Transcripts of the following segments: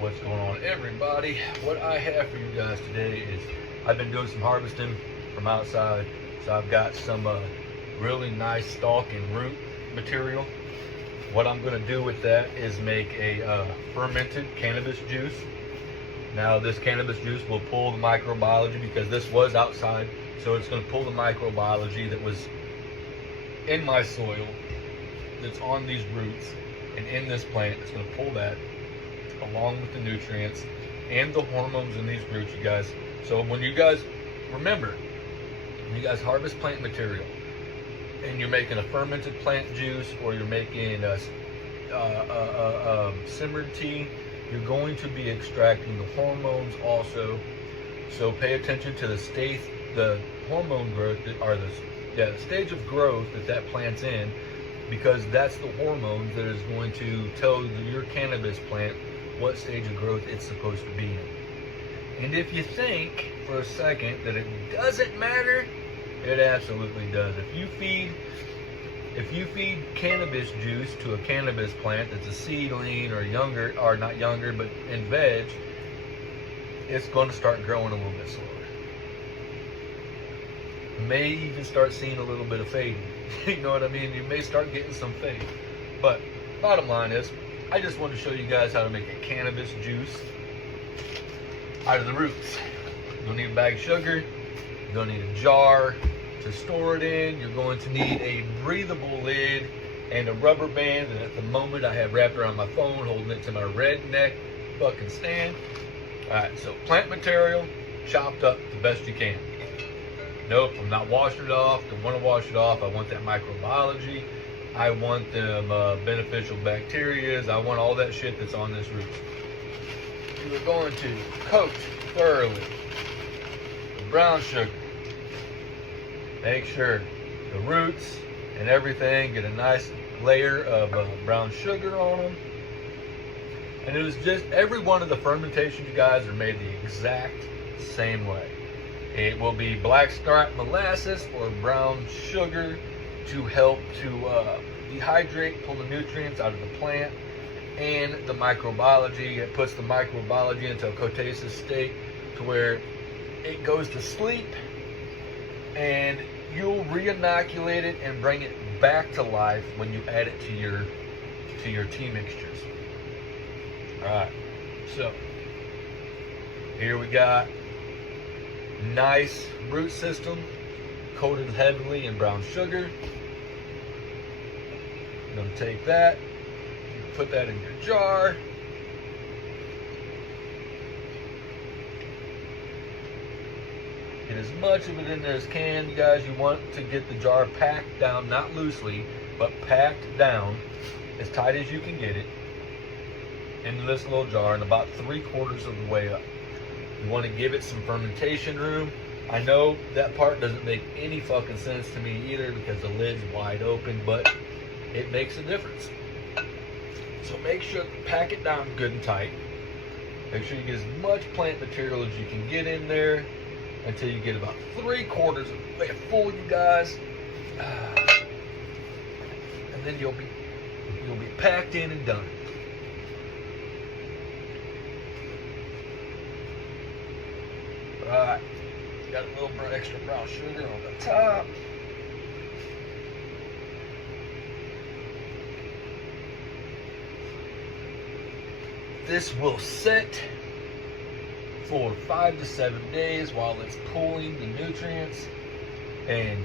What's going on, everybody? What I have for you guys today is I've been doing some harvesting from outside, so I've got some really nice stalk and root material. What I'm going to do with that is make a fermented cannabis juice. Now this cannabis juice will pull the microbiology, because this was outside, so it's going to pull the microbiology that was in my soil, that's on these roots and in this plant. It's going to pull that along with the nutrients and the hormones in these roots, you guys. So when you guys, remember, when you guys harvest plant material and you're making a fermented plant juice, or you're making a simmered tea, you're going to be extracting the hormones also. So pay attention to the hormone growth, or the stage of growth that plant's in, because that's the hormones that is going to tell your cannabis plant what stage of growth it's supposed to be in. And if you think for a second that it doesn't matter, it absolutely does. If you feed cannabis juice to a cannabis plant that's a seedling or younger, or not younger, but in veg, it's going to start growing a little bit slower. May even start seeing a little bit of fading. You know what I mean? You may start getting some fade. But bottom line is, I just want to show you guys how to make a cannabis juice out of the roots. You don't need a bag of sugar. You don't need a jar to store it in. You're going to need a breathable lid and a rubber band that at the moment I have wrapped around my phone, holding it to my redneck fucking stand. Alright, so plant material, chopped up the best you can. Nope, I'm not washing it off. Don't want to wash it off. I want that microbiology. I want them beneficial bacteria. I want all that shit that's on this root. You're going to coat thoroughly with brown sugar. Make sure the roots and everything get a nice layer of brown sugar on them. And it was just, every one of the fermentations, you guys, are made the exact same way. It will be black stripe molasses or brown sugar to help to dehydrate, pull the nutrients out of the plant and the microbiology. It puts the microbiology into a cotaceous state to where it goes to sleep, and you'll re-inoculate it and bring it back to life when you add it to your tea mixtures. Alright, so here we got nice root system coated heavily in brown sugar. I'm going to take that, put that in your jar. Get as much of it in there as can, you guys. You want to get the jar packed down, not loosely, but packed down as tight as you can get it into this little jar, and about 3/4 of the way up. You want to give it some fermentation room. I know that part doesn't make any fucking sense to me either, because the lid's wide open, but it makes a difference. So make sure, pack it down good and tight. Make sure you get as much plant material as you can get in there until you get about 3/4 of the way full, you guys. And then you'll be packed in and done. Alright, got a little extra brown sugar on the top. This will sit for 5 to 7 days while it's pulling the nutrients and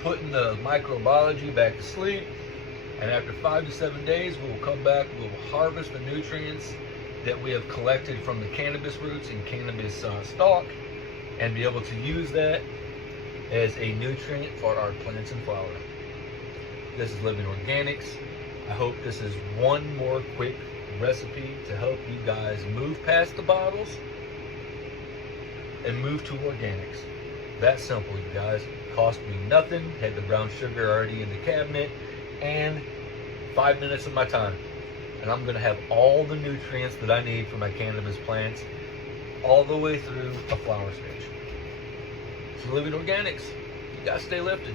putting the microbiology back to sleep. And after 5 to 7 days, we will come back, we will harvest the nutrients that we have collected from the cannabis roots and cannabis stalk, and be able to use that as a nutrient for our plants and flower. This is Living Organics. I hope this is one more quick recipe to help you guys move past the bottles and move to organics. That simple, you guys. Cost me nothing. Had the brown sugar already in the cabinet, and 5 minutes of my time. And I'm going to have all the nutrients that I need for my cannabis plants all the way through a flower stage. So Living Organics, you guys stay lifted.